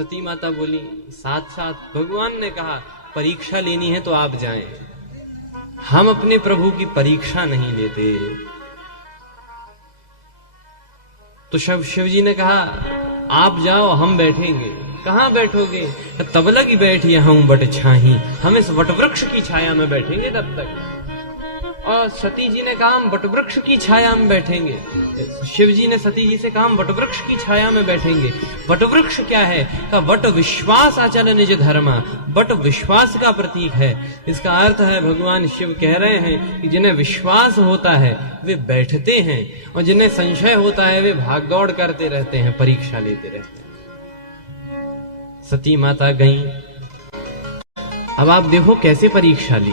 सती माता बोली, साथ साथ भगवान ने कहा परीक्षा लेनी है तो आप जाएं, हम अपने प्रभु की परीक्षा नहीं लेते। तो शिव जी ने कहा आप जाओ, हम बैठेंगे। कहां बैठोगे? तब लगी बैठी हूं बट छाही, हम इस वटवृक्ष की छाया में बैठेंगे तब तक। और सती जी ने कहा हम वटवृक्ष की छाया में बैठेंगे। शिव जी ने सती जी से कहा हम वटवृक्ष की छाया में बैठेंगे। वटवृक्ष क्या है? का वट विश्वास आचल निज धर्मा, वट विश्वास का प्रतीक है। इसका अर्थ है भगवान शिव कह रहे हैं कि जिन्हें विश्वास होता है वे बैठते हैं, और जिन्हें संशय होता है वे भागदौड़ करते रहते हैं, परीक्षा लेते रहते हैं। सती माता गई। अब आप देखो कैसे परीक्षा ली।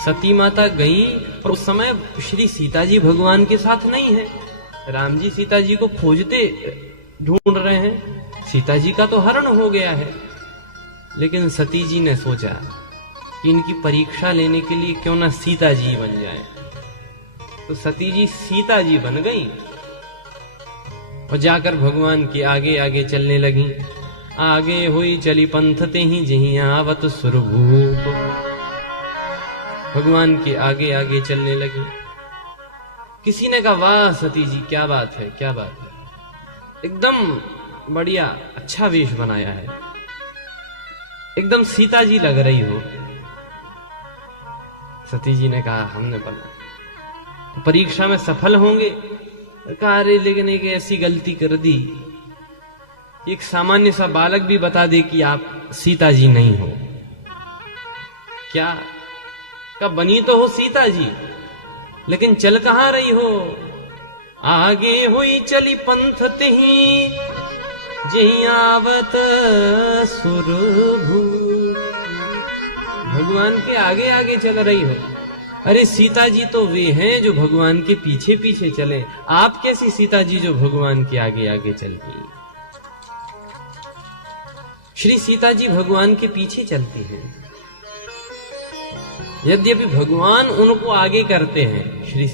सती माता गई और उस समय श्री सीता जी भगवान के साथ नहीं है। राम जी सीता जी को खोजते ढूंढ रहे हैं, सीता जी का तो हरण हो गया है। लेकिन सती जी ने सोचा कि इनकी परीक्षा लेने के लिए क्यों ना सीता जी बन जाए। तो सती जी सीता जी बन गई और जाकर भगवान के आगे आगे चलने लगी। आगे हुई चली पंथ ते ही जही आवत सुरभूप, भगवान के आगे आगे चलने लगी। किसी ने कहा वाह सती जी क्या बात है, क्या बात है, एकदम बढ़िया अच्छा वेश बनाया है, एकदम सीता जी लग रही हो। सती जी ने कहा हमने बना, परीक्षा में सफल होंगे। कहा अरे लेकिन एक ऐसी गलती कर दी, एक सामान्य सा बालक भी बता दे कि आप सीता जी नहीं हो। क्या? कब बनी तो हो सीता जी, लेकिन चल कहां रही हो? आगे हुई चली पंथ तेही जही आवत सुरभू, भगवान के आगे आगे चल रही हो। अरे सीता जी तो वे हैं जो भगवान के पीछे पीछे चले, आप कैसी सीता जी जो भगवान के आगे आगे चलती? श्री सीता जी भगवान के पीछे चलती हैं। यद्यपि भगवान उनको आगे करते हैं,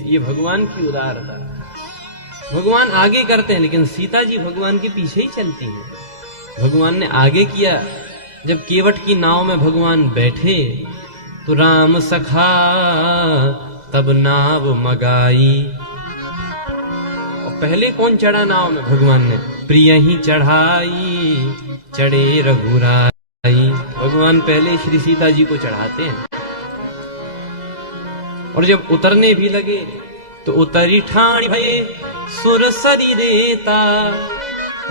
ये भगवान की उदारता, भगवान आगे करते हैं, लेकिन सीता जी भगवान के पीछे ही चलती हैं। भगवान ने आगे किया। जब केवट की नाव में भगवान बैठे तो राम सखा तब नाव मगाई। और पहले कौन चढ़ा नाव में? भगवान ने। प्रिय ही चढ़ाई चढ़े रघुराई, भगवान पहले श्री सीता जी को चढ़ाते हैं। और जब उतरने भी लगे तो उतरी ठाणी भये सुर सरी देता,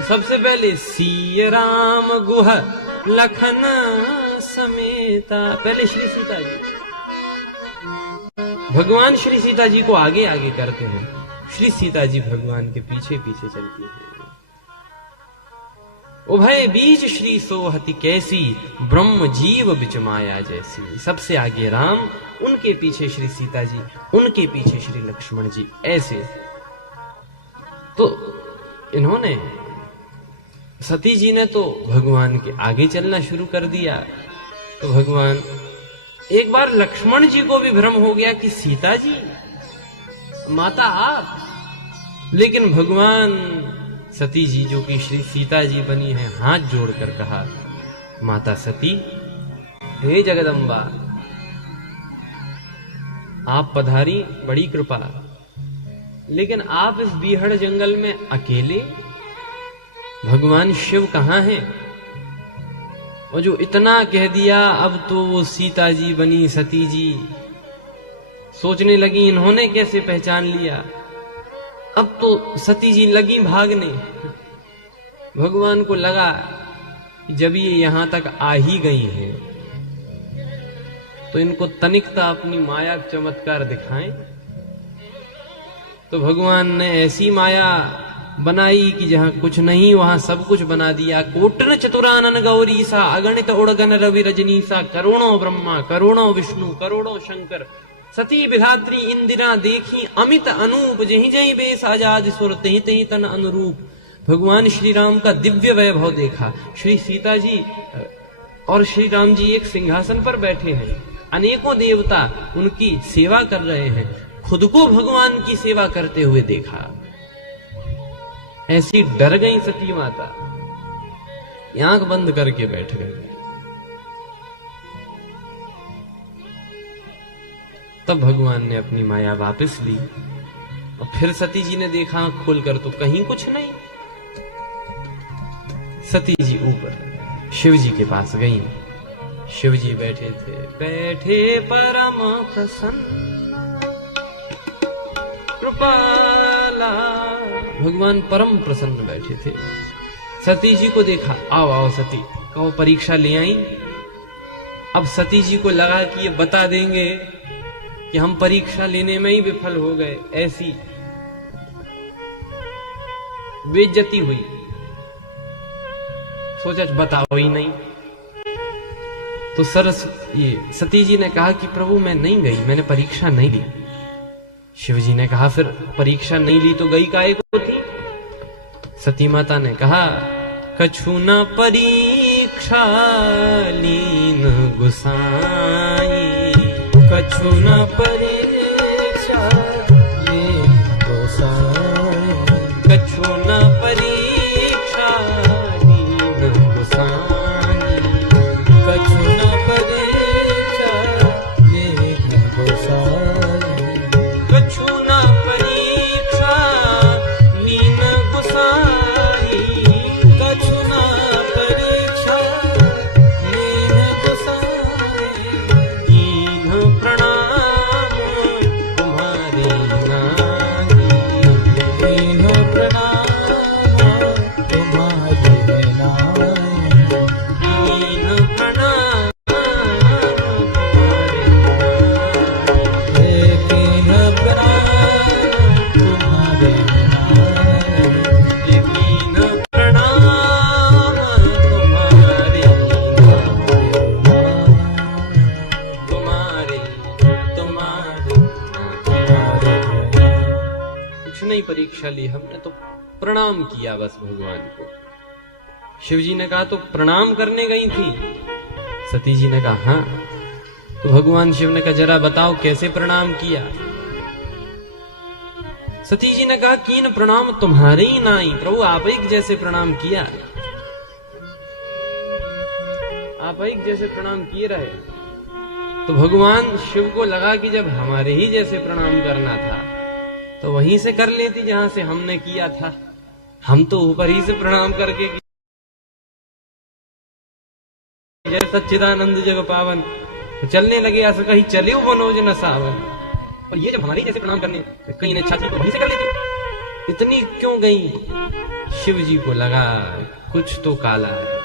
सबसे पहले सिय राम गुह लखन समेता, पहले श्री सीता जी। भगवान श्री सीता जी को आगे आगे करते हैं, श्री सीता जी भगवान के पीछे पीछे चलती है। उभय बीज श्री सोहति कैसी, ब्रह्म जीव बिच माया जैसी। सबसे आगे राम, उनके पीछे श्री सीता जी, उनके पीछे श्री लक्ष्मण जी, ऐसे। तो इन्होंने, सती जी ने तो भगवान के आगे चलना शुरू कर दिया। तो भगवान, एक बार लक्ष्मण जी को भी भ्रम हो गया कि सीता जी माता आप, लेकिन भगवान सती जी जो कि श्री सीता जी बनी है, हाथ जोड़कर कहा माता सती, हे जगदम्बा आप पधारी, बड़ी कृपा, लेकिन आप इस बीहड़ जंगल में अकेले, भगवान शिव कहां हैं? और जो इतना कह दिया, अब तो वो सीता जी बनी सती जी। सोचने लगी इन्होंने कैसे पहचान लिया। अब तो सती जी लगी भागने। भगवान को लगा कि जब ये यहां तक आ ही गई हैं तो इनको तनिकता अपनी माया चमत्कार दिखाएं। तो भगवान ने ऐसी माया बनाई कि जहां कुछ नहीं वहां सब कुछ बना दिया। कोटन चतुरानन गौरी सा, अगणित उड़गन रवि रजनी सा, करोड़ों ब्रह्मा करोड़ों विष्णु करोड़ों शंकर, सती विधात्री इंदिरा देखी अमित अनूप, जही जही बेस आजाद सुर तही तही तन अनुरूप। भगवान श्री राम का दिव्य वैभव देखा। श्री सीता जी और श्री राम जी एक सिंहासन पर बैठे हैं, अनेकों देवता उनकी सेवा कर रहे हैं, खुद को भगवान की सेवा करते हुए देखा। ऐसी डर गई सती माता। आंख बंद करके बैठ गए। तब भगवान ने अपनी माया वापस ली और फिर सती जी ने देखा आंख खोलकर तो कहीं कुछ नहीं। सती जी ऊपर शिव जी के पास गई। शिव जी बैठे थे, बैठे परम प्रसन्न कृपाला। भगवान परम प्रसन्न बैठे थे। सती जी को देखा, आओ आओ सती, कहो परीक्षा ले आई। अब सती जी को लगा कि ये बता देंगे कि हम परीक्षा लेने में ही विफल हो गए, ऐसी बेइज्जती हुई। सोचा बताओ ही नहीं। तो ये सती जी ने कहा कि प्रभु मैं नहीं गई, मैंने परीक्षा नहीं ली। शिव जी ने कहा फिर परीक्षा नहीं ली तो गई काहे को थी? सती माता ने कहा कछु न परीक्षा लीन गुसाई, कछु न परीक्षा लीन गुसाई, कछु न परीक्षा लीन गुसाई, कछु न परीक्षा लीन गुसाई, कछु न परीक्षा लीन गुसाई, कछु न परीक्षा लीन गुसाई। दीन प्रणाम तुम्हारे नारी, दीन प्रणाम तुम्हारे नारी, दीन प्रणाम तुम्हारे नारी, दीन प्रणाम तुम्हारे नारी, दीन प्रणाम तुम्हारे तुम्हारे तुम्हारे तुम्हारे। कुछ नहीं परीक्षा ली हमने, तो प्रणाम किया बस भगवान को। शिव जी ने कहा तो प्रणाम करने गई थी? सती जी ने कहा हाँ। तो भगवान शिव ने कहा जरा बताओ कैसे प्रणाम किया? सती जी ने कहा कीन प्रणाम तुम्हारे ही नाई, प्रभु आप एक जैसे प्रणाम किया, आप एक जैसे प्रणाम किए रहे। तो भगवान शिव को लगा कि जब हमारे ही जैसे प्रणाम करना था तो वहीं से कर लेती जहां से हमने किया था। हम तो ऊपर ही से प्रणाम करके जय सच्चिदानंद जग पावन तो चलने लगे, ऐसा कहीं चले मनोज न सावन। और ये जब हमारे जैसे प्रणाम करने कहीं ने छाती तो वहीं से कर लेती, इतनी क्यों गई? शिव जी को लगा कुछ तो काला है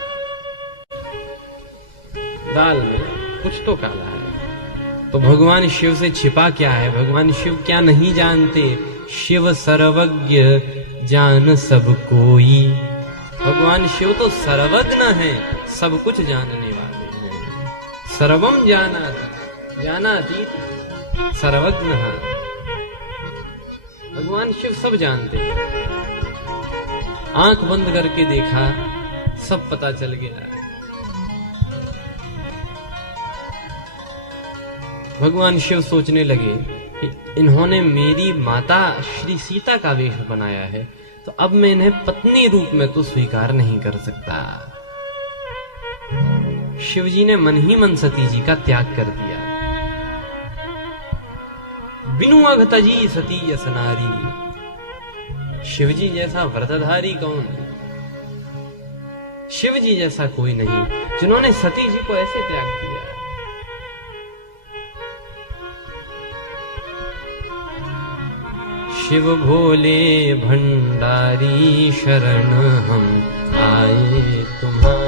दाल में, कुछ तो काला है। तो भगवान शिव से छिपा क्या है? भगवान शिव क्या नहीं जानते? शिव सर्वज्ञ जान सब कोई। भगवान शिव तो सर्वज्ञ है, सब कुछ जानने वाले हैं। सर्वम जानाति सर्वज्ञ है। भगवान शिव सब जानते हैं। आंख बंद करके देखा, सब पता चल गया। भगवान शिव सोचने लगे कि इन्होंने मेरी माता श्री सीता का वेश बनाया है, तो अब मैं इन्हें पत्नी रूप में तो स्वीकार नहीं कर सकता। शिव जी ने मन ही मन सती जी का त्याग कर दिया। बिनु अघतजी सती यस नारी। शिव जी जैसा व्रतधारी कौन? शिव जी जैसा कोई नहीं जिन्होंने सती जी को ऐसे त्याग दिया। शिव भोले भंडारी शरण हम आए तुम्हारे।